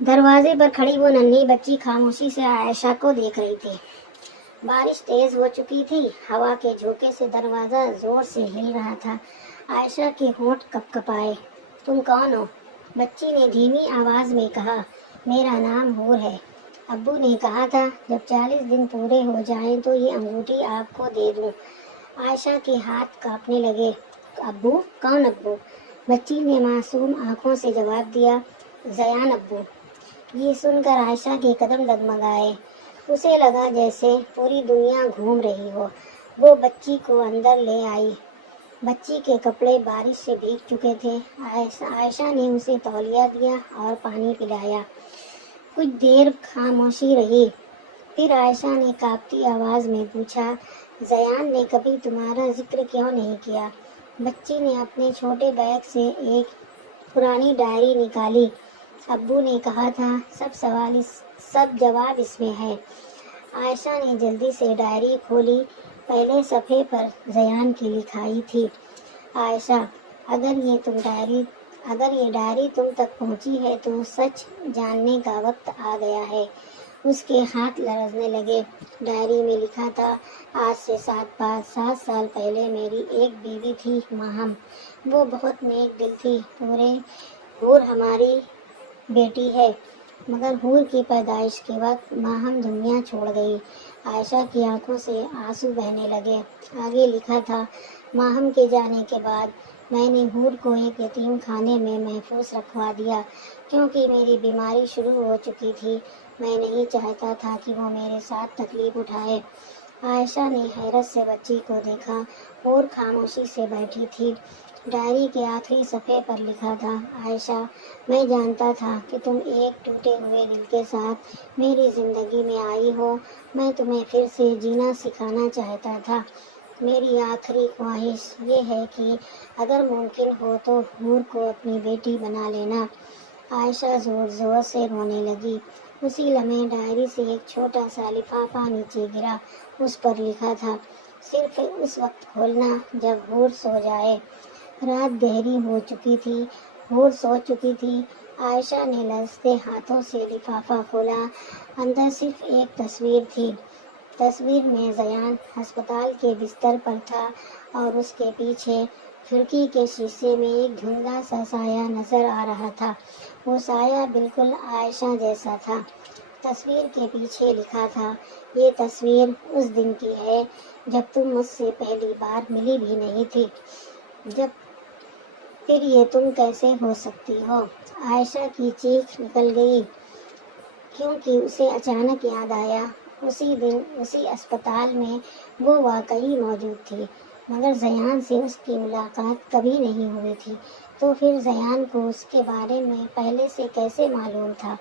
दरवाजे पर खड़ी वो नन्ही बच्ची खामोशी से आयशा को देख रही थी। बारिश तेज हो चुकी थी। हवा के झोंके से दरवाजा जोर से हिल रहा था। आयशा के होंठ कपकपाए। तुम कौन हो? बच्ची ने धीमी आवाज में कहा। मेरा नाम हूर है। अब्बू ने कहा था जब 40 दिन पूरे हो जाएं तो ये अंगूठी आपको दे दूं। आयशा के हाथ कांपने लगे। अब्बू? कौन अब्बू? बच्ची ने मासूम आंखों से जवाब दिया, जयान अब्बू। ये सुनकर आयशा के कदम डगमगाए। उसे लगा जैसे पूरी दुनिया घूम रही हो। वो बच्ची को अंदर ले आई। बच्ची के कपड़े बारिश से भीग चुके थे। आयशा ने उसे तौलिया दिया और पानी पिलाया। कुछ देर खामोशी रही। फिर आयशा ने कांपती आवाज में पूछा, जयान ने कभी तुम्हारा जिक्र क्यों नहीं किया? बच्ची ने अपने छोटे बैग से एक पुरानी डायरी निकाली। अब्बू ने कहा था सब जवाब इसमें है। आयशा ने जल्दी से डायरी खोली। पहले सफ़े पर जयान की लिखाई थी, आयशा, अगर ये डायरी तुम तक पहुंची है तो सच जानने का वक्त आ गया है। उसके हाथ लरजने लगे। डायरी में लिखा था, आज से 7 साल पहले मेरी एक बीवी थी, माहम। वो बहुत नेक दिल थी। हूर हमारी बेटी है, मगर हूर की पैदाइश के वक्त माहम दुनिया छोड़ गई। आयशा की आंखों से आंसू बहने लगे। आगे लिखा था, माहम के जाने के बाद मैंने हूर को एक यतीम खाने में महफूज रखवा दिया, क्योंकि मेरी बीमारी शुरू हो चुकी थी। मैं नहीं चाहता था कि वो मेरे साथ तकलीफ उठाए। आयशा ने हैरत से बच्ची को देखा। हूर खामोशी से बैठी थी। डायरी के आखिरी सफ़े पर लिखा था, आयशा, मैं जानता था कि तुम एक टूटे हुए दिल के साथ मेरी ज़िंदगी में आई हो। मैं तुम्हें फिर से जीना सिखाना चाहता था। मेरी आखिरी ख्वाहिश ये है कि अगर मुमकिन हो तो हूर को अपनी बेटी बना लेना। आयशा ज़ोर ज़ोर से रोने लगी। उसी लम्हे डायरी से एक छोटा सा लिफाफा नीचे गिरा। उस पर लिखा था, सिर्फ उस वक्त खोलना जब हूर सो जाए। रात गहरी हो चुकी थी। हूर सो चुकी थी। आयशा ने लरजते हाथों से लिफाफा खोला। अंदर सिर्फ एक तस्वीर थी। तस्वीर में जयान अस्पताल के बिस्तर पर था और उसके पीछे खिड़की के शीशे में एक धुंधला सा साया नजर आ रहा था। वो साया बिल्कुल आयशा जैसा था। तस्वीर के पीछे लिखा था, ये तस्वीर उस दिन की है जब तुम मुझसे पहली बार मिली भी नहीं थी। जब फिर ये तुम कैसे हो सकती हो? आयशा की चीख निकल गई, क्योंकि उसे अचानक याद आया, उसी दिन उसी अस्पताल में वो वाकई मौजूद थी, मगर जयान से उसकी मुलाकात कभी नहीं हुई थी। तो फिर जयान को उसके बारे में पहले से कैसे मालूम था?